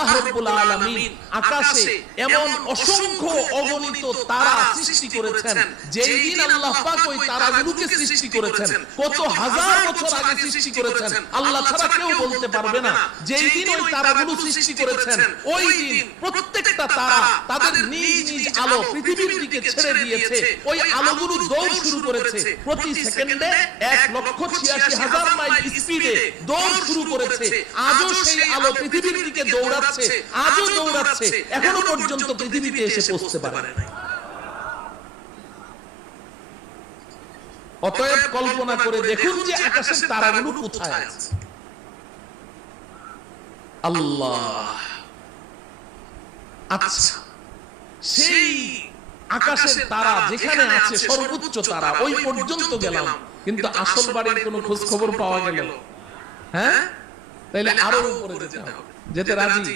আল্লাহ রাব্বুল আলামিন আকাশে এমন অসংখ্য অগণিত তারা সৃষ্টি করেছেন, যেই দিন আল্লাহ পাক ওই তারাগুলোকে সৃষ্টি করেছেন কত হাজার বছর আগে সৃষ্টি করেছেন, আল্লাহ ছাড়া কেউ বলতে পারবে না। যেই দিন ওই তারাগুলো সৃষ্টি করেছেন, ওই দিন প্রত্যেকটা তারা তাদের নিজ নিজ আলো পৃথিবীর দিকে ছেড়ে দিয়েছে। ওই আলোগুলো দৌড় শুরু করেছে, প্রতি সেকেন্ডে 1,86,000 মাইল স্পিডে দৌড় শুরু করেছে। আজও সেই আলো পৃথিবীর দিকে দৌড়াচ্ছে, আজও দৌড়াচ্ছে, এখনো পর্যন্ত পৃথিবীতে এসে পৌঁছতে পারে নাই। অতএব কল্পনা করে দেখুন যে আকাশের তারাগুলো কোথায় আছে। আল্লাহ, আচ্ছা, সেই আকাশের তারা যেখানে আছে সর্বোচ্চ তারা, ওই পর্যন্ত গেলাম, কিন্তু আসল বাড়ির কোনো খোঁজ খবর পাওয়া গেল? হ্যাঁ, তাইলে আরো উপরে যেতে হবে। যেতে রাজি?